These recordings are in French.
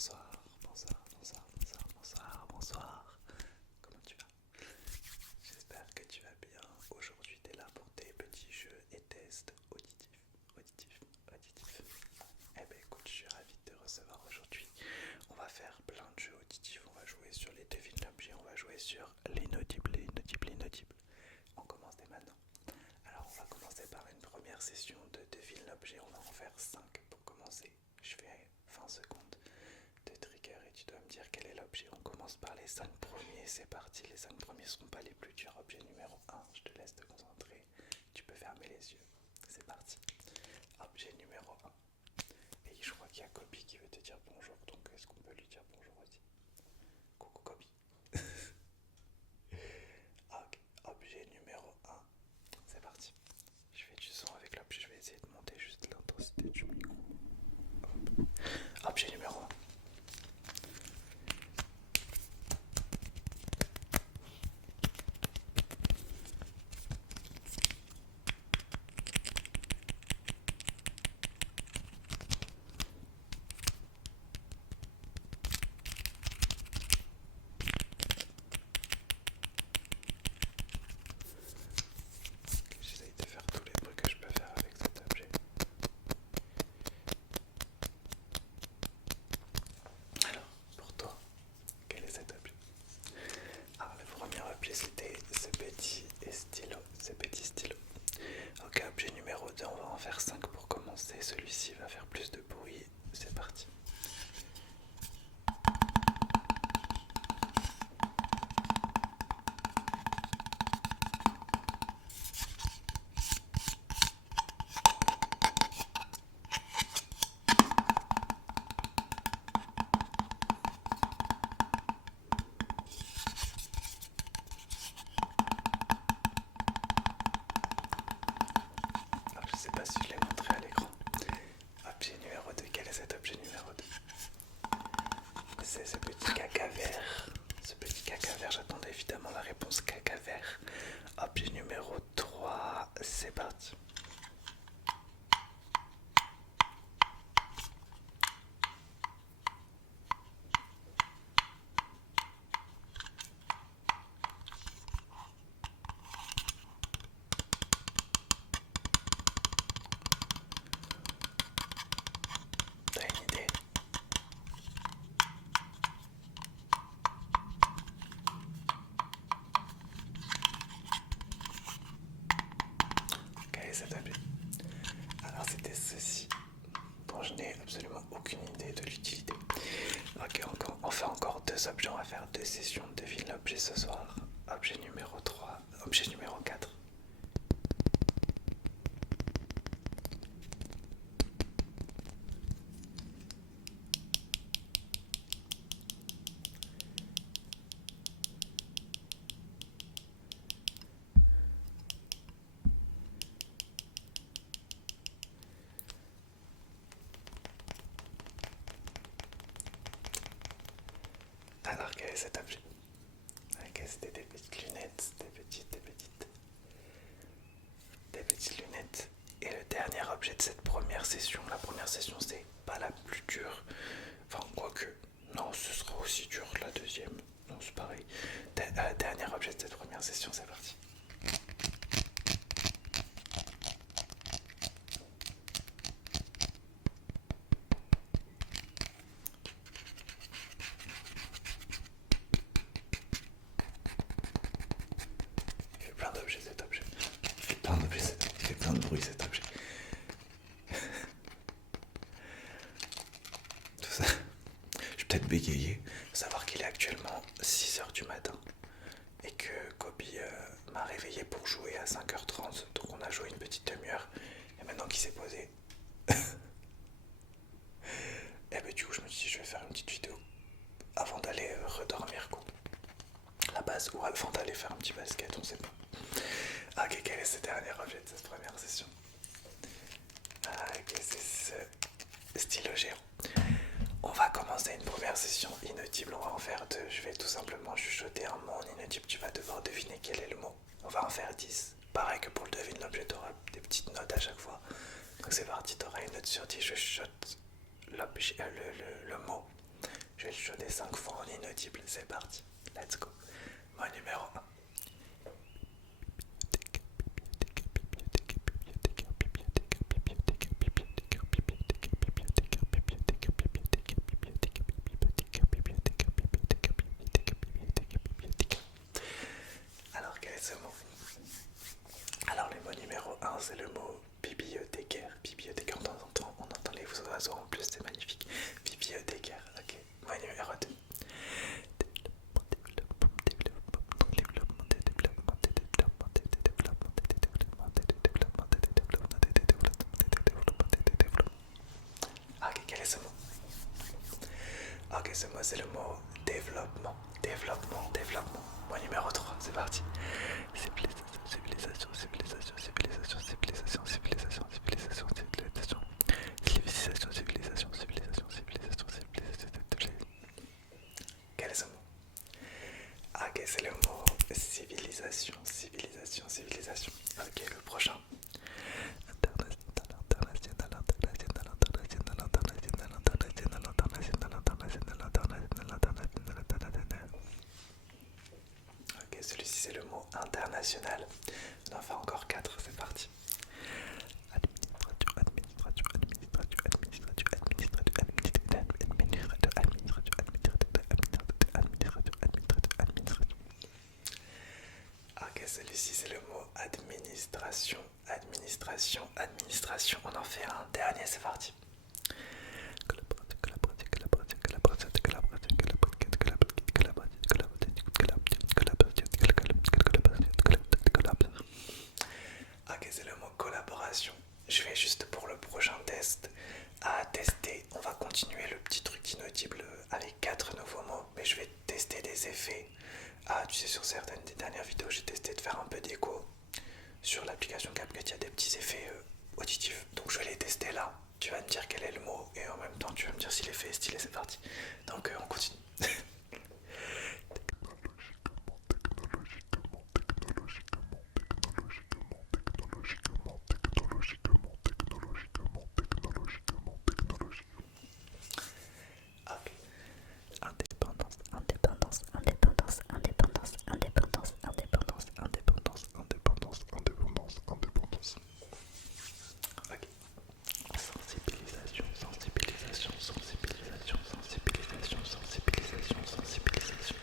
bonsoir, bonsoir, bonsoir, bonsoir, bonsoir, bonsoir. Comment tu vas? J'espère que tu vas bien. Aujourd'hui, tu es là pour tes petits jeux et tests auditifs. Eh ben écoute, je suis ravi de te recevoir aujourd'hui. On va faire plein de jeux auditifs. On va jouer sur les devines l'objet, on va jouer sur l'inaudible. On commence dès maintenant. Alors, on va commencer par une première session de devine l'objet. On va en faire 5 pour commencer. Je fais 20 secondes de trigger et tu dois me dire quel est l'objet. On commence par les 5 premiers, c'est parti. Les 5 premiers seront pas les plus durs. Objet numéro 1, je te laisse te concentrer. Tu peux fermer les yeux. C'est parti. Objet numéro 1. Et je crois qu'il y a Kobe qui veut te dire bonjour, donc est-ce qu'on peut lui dire bonjour aussi? Coucou Kobe. Ok, objet numéro 1. C'est parti. Je fais du son avec l'objet, je vais essayer de monter juste l'intensité du micro. Hop. Objet numéro 1. J'essaye de faire tous les bruits que je peux faire avec cet objet. Alors, pour toi, quel est cet objet? Alors, le premier objet, c'était ce petit stylo. Ok, objet numéro 2, on va en faire 5 pour commencer. Celui-ci va faire plus de bruit. C'est parti. Alors, je sais pas si je l'ai montré à l'écran. Objet numéro 2, quel est cet objet numéro 2? C'est ce petit caca vert. Ce petit caca vert, j'attendais évidemment la réponse caca vert. Objet numéro 3, c'est parti. T'as une idée? Quel est cet objet? Alors c'était ceci. Bon, je n'ai absolument aucune idée de l'utilité. Ok, on fait encore 2 objets, on va faire 2 sessions de devine l'objet ce soir. Objet numéro 3, objet numéro 4. Alors quel est cet objet? Ok, c'était des petites lunettes, des petites lunettes. Et le dernier objet de cette première session, la première session c'est pas la plus dure, enfin quoique, non ce sera aussi dur la deuxième, non c'est pareil. Dernier objet de cette première session, c'est parti. Il fait plein d'objets cet objet, il fait plein d'objets cet objet, il fait plein de bruit cet objet. Tout ça, je vais peut-être bégayer, savoir qu'il est actuellement 6h du matin. Et que Kobe m'a réveillé pour jouer à 5h30, donc on a joué une petite demi-heure, et maintenant qu'il s'est posé, et ben du coup je me suis dit je vais faire une petite vidéo avant d'aller redormir quoi, à la base, ou avant d'aller faire un petit basket, on sait pas. Ok, quel est ce dernier objet de cette première session? Ok, c'est ce stylo géant. On va commencer une première session inaudible, on va en faire 2. Je vais tout simplement chuchoter un mot en inaudible, tu vas devoir deviner quel est le mot. On va en faire 10. Pareil que pour le devine l'objet, tu auras des petites notes à chaque fois. Donc c'est parti, tu auras une note sur 10, je chuchote le mot. Je vais le choder 5 fois en inaudible, c'est parti. Let's go. Mot numéro 1. Alors quel est ce mot? Alors le mot numéro 1 c'est le mot bibliothécaire. Bibliothécaire, on entend les oiseaux en plus, c'est magnifique. Bibliothécaire, ok. Mot numéro 2. Ok, quel est ce mot? Ok, ce mot c'est le mot développement. Développement, développement. Mot numéro 3, c'est parti. Civilisation, civilisation, civilisation, civilisation, civilisation, civilisation, civilisation, civilisation. Civilisation, civilisation, civilisation, civilisation, civilisation. Quel est ce mot? Ok, c'est le mot civilisation, civilisation, civilisation. Ok, le prochain. Ok, celui-ci c'est le mot international. On en fait encore 4, c'est parti. Ok, celui-ci c'est le mot administration. Administration, administration. On en fait un dernier, c'est parti. Ok, c'est le mot collaboration. Je vais juste pour le prochain test à tester. On va continuer le petit truc inaudible avec 4 nouveaux mots, mais je vais tester des effets. Ah, tu sais, sur certaines des dernières vidéos, j'ai testé de faire un peu d'écho. Sur l'application CapCut, il y a des petits effets auditifs. Donc je vais les tester là. Tu vas me dire quel est le mot et en même temps tu vas me dire si l'effet est stylé, c'est parti. Donc on continue. Ok. Indépendance, indépendance, indépendance, indépendance, indépendance, indépendance, indépendance, indépendance, indépendance, indépendance. Ok. Sensibilisation, sensibilisation, sensibilisation, sensibilisation, sensibilisation, sensibilisation.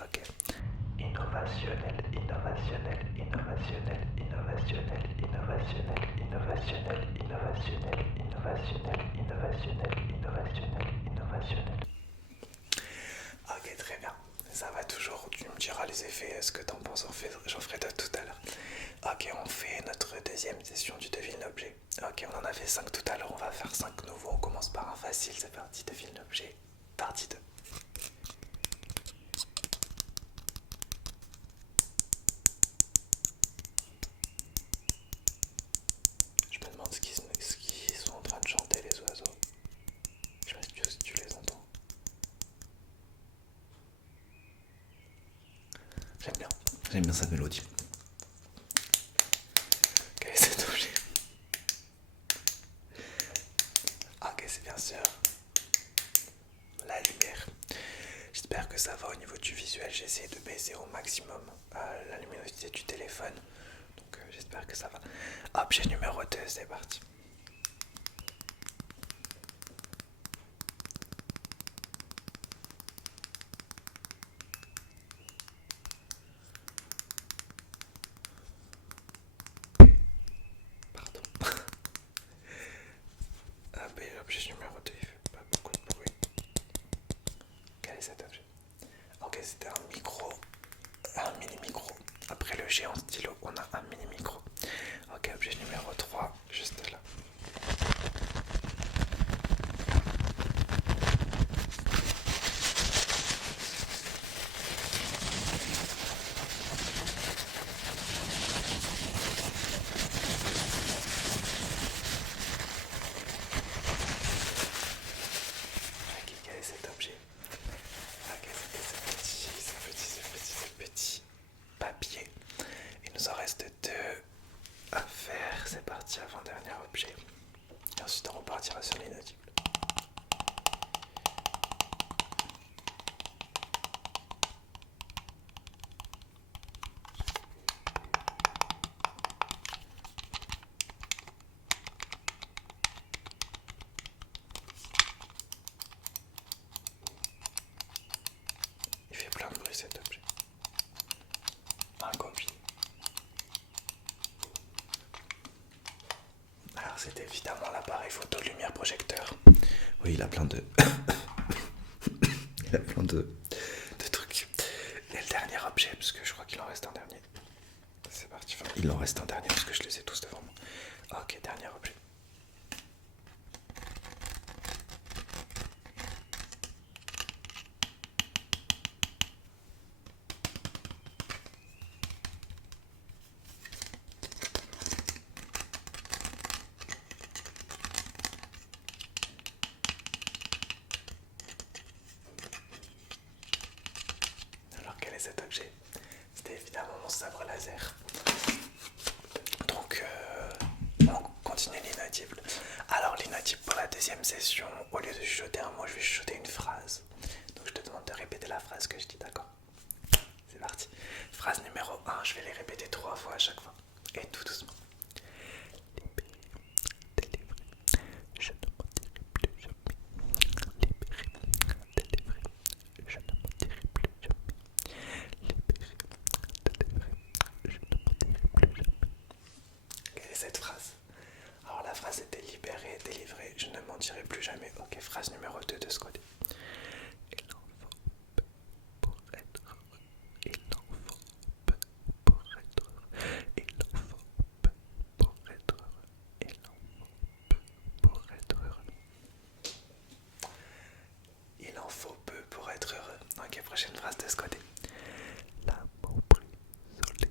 Ok. Innovationnel, innovationnel, innovationnel, innovationnel, innovationnel, innovationnel, innovationnel, innovationnel, innovationnel, innovationnel, innovationnel. Ok, très bien. Ça va toujours. Tu me diras les effets, ce que t'en penses. J'en ferai d'autres tout à l'heure. Ok, on fait notre deuxième session du devine l'objet. Ok, on en a fait 5 tout à l'heure. On va faire 5 nouveaux. On commence par un facile. C'est parti, devine l'objet. Partie 2. Je me demande ce qu'ils sont en train de chanter les oiseaux. Je sais pas si tu les entends. J'aime bien cette mélodie. Quel est cet objet? Ok, c'est bien sûr la lumière. J'espère que ça va au niveau du visuel. J'ai essayé de baisser au maximum la luminosité du téléphone. Donc j'espère que ça va. Objet numéro 2, c'est parti. Pardon. L'objet numéro 2, il fait pas beaucoup de bruit. Quel est cet objet? Ok, c'était un micro, un mini micro. Après le géant stylo, on a un mini micro. Ok, objet numéro 3, juste là. Ok, quel est cet objet? Ok, c'était ce petit papier. Il nous en reste 2 à faire. C'est parti, avant-dernier objet. c'est évidemment l'appareil photo lumière projecteur. Oui, il a plein de... il a plein de trucs. Et le dernier objet, parce que je crois qu'il en reste un dernier. C'est parti, enfin, il en reste un dernier parce que je les ai tous devant moi. Ok, dernier objet. Alors quel est cet objet? C'était évidemment mon sabre laser. Donc on continue l'inaudible. Alors l'inaudible pour la deuxième session, au lieu de chuchoter un mot, je vais chuchoter une phrase. Donc je te demande de répéter la phrase que je dis, d'accord? C'est parti. Phrase numéro 1, je vais les répéter 3 fois à chaque fois. Et tout doucement. Libéré, délivré, je ne mentirai plus jamais. Libéré, délivré, je ne mentirai plus jamais. Libéré, délivré, je ne mentirai plus jamais. Quelle est cette phrase? Alors la phrase était libéré, délivré, je ne mentirai plus jamais. Ok, phrase numéro 2 de ce côté. Il en faut peu pour être heureux. Il en faut peu pour être heureux. Il en faut peu pour être heureux. Il en faut peu pour être heureux. Il en faut peu pour être heureux. Ok, prochaine phrase de ce côté. L'amour brille sur les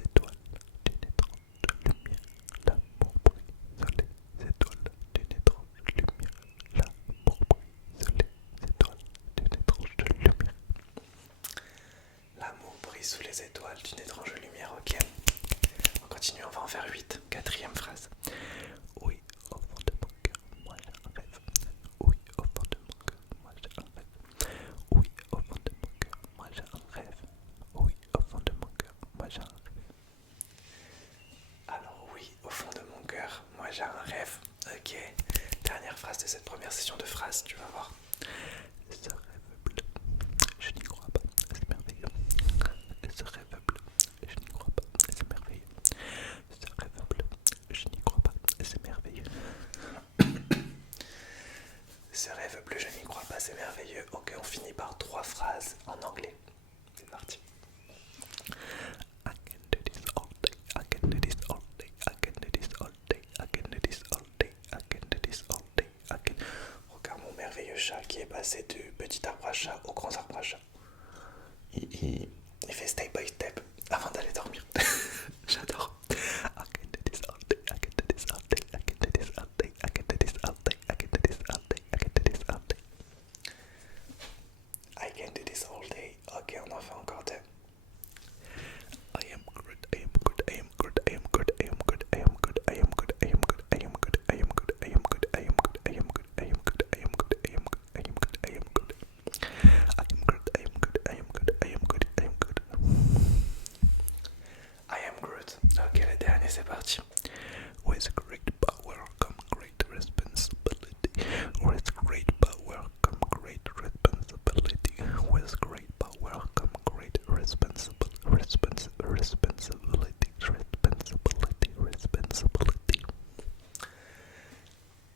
étoiles d'une étrange lumière. L'amour brille sur les étoiles d'une étrange lumière. L'amour brille sur les étoiles d'une étrange lumière. L'amour brille sous les étoiles d'une étrange lumière, ok. On continue, on va en faire 8. Quatrième phrase. Oui, au fond de mon cœur, moi j'ai un rêve. Oui, au fond de mon cœur, moi j'ai un rêve. Oui, au fond de mon cœur, moi j'ai un rêve. Oui, au fond de mon cœur, moi j'ai un rêve. Alors oui, au fond de mon cœur, moi j'ai un rêve. Ok. Dernière phrase de cette première session de phrases, tu vas voir. Ce rêve bleu, je n'y crois pas, c'est merveilleux. Ce rêve bleu, je n'y crois pas, c'est merveilleux. Ce rêve bleu, je n'y crois pas, c'est merveilleux. Ce rêve bleu, je n'y crois pas, c'est merveilleux. Ok, on finit par 3 phrases en anglais. C'est parti. I can do this all day, I can do this all day, I can do this all day, I can do this all day, I can do this all day, I can... Regarde mon merveilleux chat qui est passé du petit arbre à chat au grand arbre à chat. Il fait step by step avant d'aller dormir. J'adore. I can do this all day, I can do this all day, I can do this all day, I can do this all day, I can do this all day, I can do this all day. I can do this all day. Ok, on en fait encore 2. I am good, I am good, I am good, I am good, I am good, I am good, I am good, I am good, I am good, I am good, I am good, I am good, I am good, I am good, I am good, I am good, I am good, I am good. I am good, I am good, I am good, I am good, I am good. I am Groot. Ok, le dernier, c'est parti. With great power come great responsibility. With great power come great responsibility. With great power come great responsibility.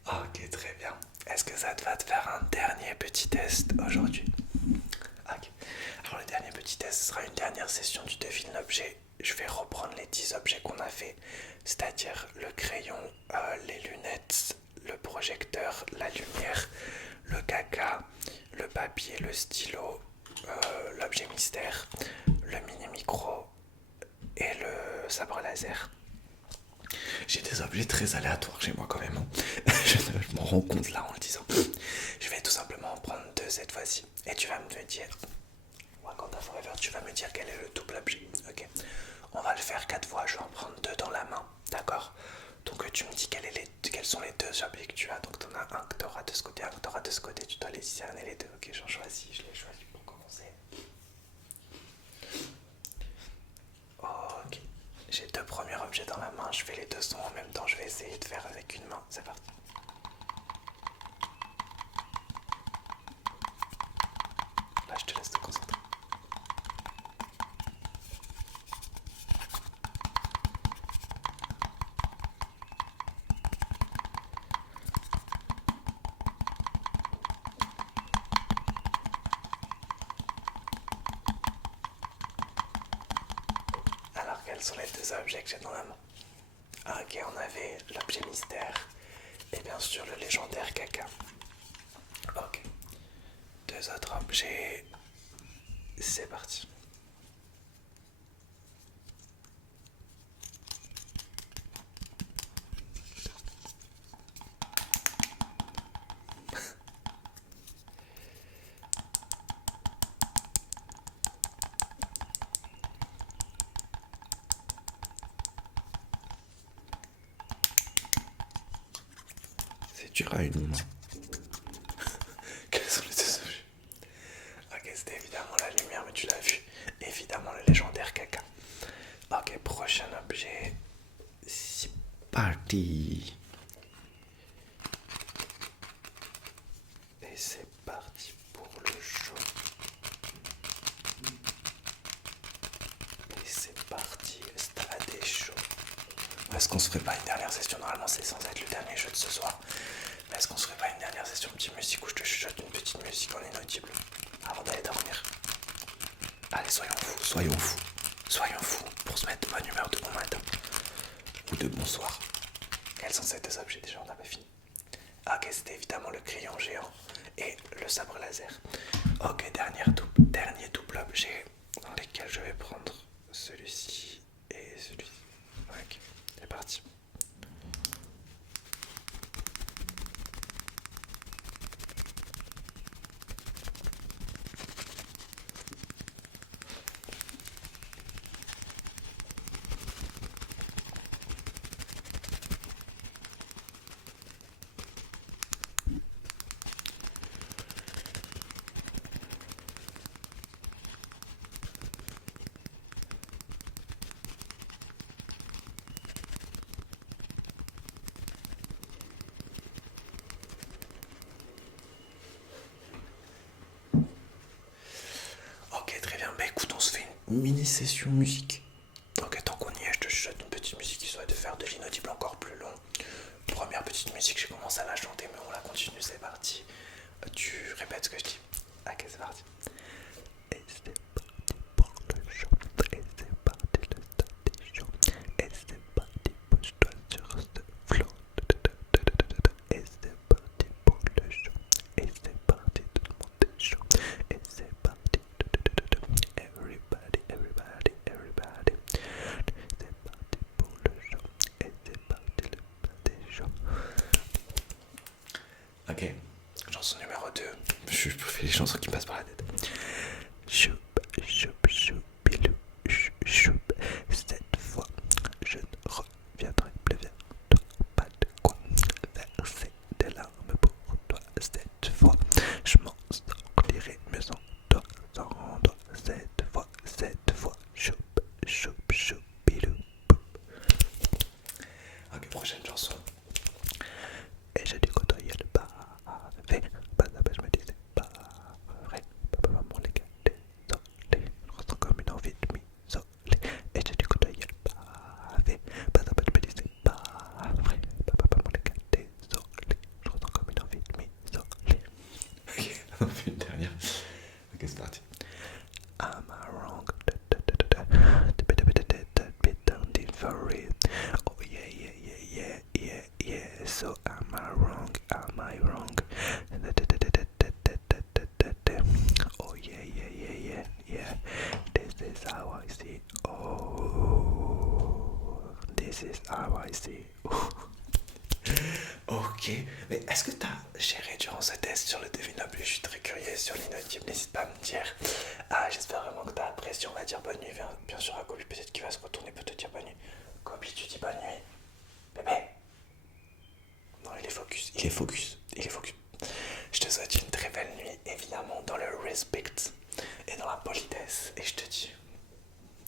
Ok, très bien. Est-ce que ça te va de faire un dernier petit test aujourd'hui? Ok. Alors le dernier petit test sera une dernière session du devine l'objet. Je vais reprendre les 10 objets qu'on a fait, c'est-à-dire le crayon, les lunettes, le projecteur, la lumière, le caca, le papier, le stylo, l'objet mystère, le mini micro et le sabre laser. J'ai des objets très aléatoires chez moi quand même. Hein. Je m'en rends compte là en le disant. Je vais tout simplement en prendre 2 cette fois-ci. Et tu vas me dire, Wakanda Forever, tu vas me dire quel est le double objet. Ok. On va le faire 4 fois. Je vais en prendre 2 dans la main. D'accord. Donc tu me dis quels sont les 2 objets que tu as. Donc tu en as un que tu auras de ce côté, un que tu auras de ce côté. Tu dois les discerner les 2. Ok, j'en choisis. Je les choisis pour commencer. Ok. J'ai 2 premiers objets dans la main, je fais les 2 sons en même temps, je vais essayer de faire avec une main, c'est parti. Là je te laisse te concentrer. sont les deux objets que j'ai dans la main? Ok, on avait l'objet mystère et bien sûr le légendaire caca. Ok, deux autres objets, c'est parti. C'est dur à une main. Quels sont les deux objets? Ok, c'était évidemment la lumière, mais tu l'as vu. Évidemment le légendaire caca. Ok, prochain objet. C'est parti. Et c'est parti pour le show. Et c'est parti, stade et show. Est-ce qu'on se ferait pas une dernière session? Normalement c'est censé être le dernier jeu de ce soir. Mais est-ce qu'on se ferait pas une dernière session de petite musique où je te chuchote une petite musique en inaudible avant d'aller dormir? Allez, soyons fous pour se mettre de bonne humeur de bon matin ou de bonsoir. Quels sont ces deux objets déjà? On n'a pas fini. Ok, c'était évidemment le crayon géant et le sabre laser. Ok, dernier double objet dans lesquels je vais prendre celui-ci et celui-ci. Ok, c'est parti. Ok, très bien. Bah écoute, on se fait une mini session musique. Ok, tant qu'on y est, je te chuchote une petite musique qui soit de faire de l'inaudible encore plus long. Première petite musique, j'ai commencé à la chanter, mais on la continue, c'est parti. Tu répètes ce que je dis. Ok, c'est parti. Et c'est parti pour le show. Et c'est parti le stade des shows. Et c'est parti, pousse-toi sur ce flow. Et c'est parti pour le show. Et c'est parti, tout le monde est chaud. Et c'est parti. Everybody, everybody, everybody. C'est parti pour le show. Et c'est parti le stade des shows. Ok, chanson numéro 2. Je fais les chansons qui me passent par la tête. Choup, choup, choupilou, choup. Cette fois, je ne reviendrai plus vers toi. Pas de quoi verser des larmes pour toi. Cette fois, je m'en sortirai mieux sans toi, sans toi. Cette fois, choup, choup, choupilou. Ok, prochaine chanson. Et j'ai dû côtoyer le pavé. Pas à pas, je me disais pas vrai. Papa, maman, les gars, désolé. Je ressens comme une envie de m'isoler. Et j'ai dû côtoyer le pavé. Pas à pas, je me disais pas vrai. Papa, maman, les gars, désolé. Je ressens comme une envie de m'isoler. Ok, on fait une dernière. Ok, c'est parti. Am I wrong? Don't need for real. Oh yeah, yeah, yeah, yeah, yeah, yeah. So am I wrong? Am I wrong? Oh yeah, yeah, yeah, yeah, yeah. This is how I see. Oh, this is how I see. Ok, mais est-ce que tu as géré durant ce test sur le devinable? Je suis très curieux sur l'inaudible, n'hésite pas à me dire. Ah, j'espère vraiment que tu as apprécié. On va dire bonne nuit, bien sûr à Kobe, peut-être qu'il va se retourner pour te dire bonne nuit. Kobe, tu dis bonne nuit. Bébé. Non, il est focus, il est focus, il est focus. Je te souhaite une très belle nuit, évidemment dans le respect et dans la politesse. Et je te dis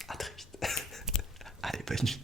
à très vite. Allez, bonne nuit.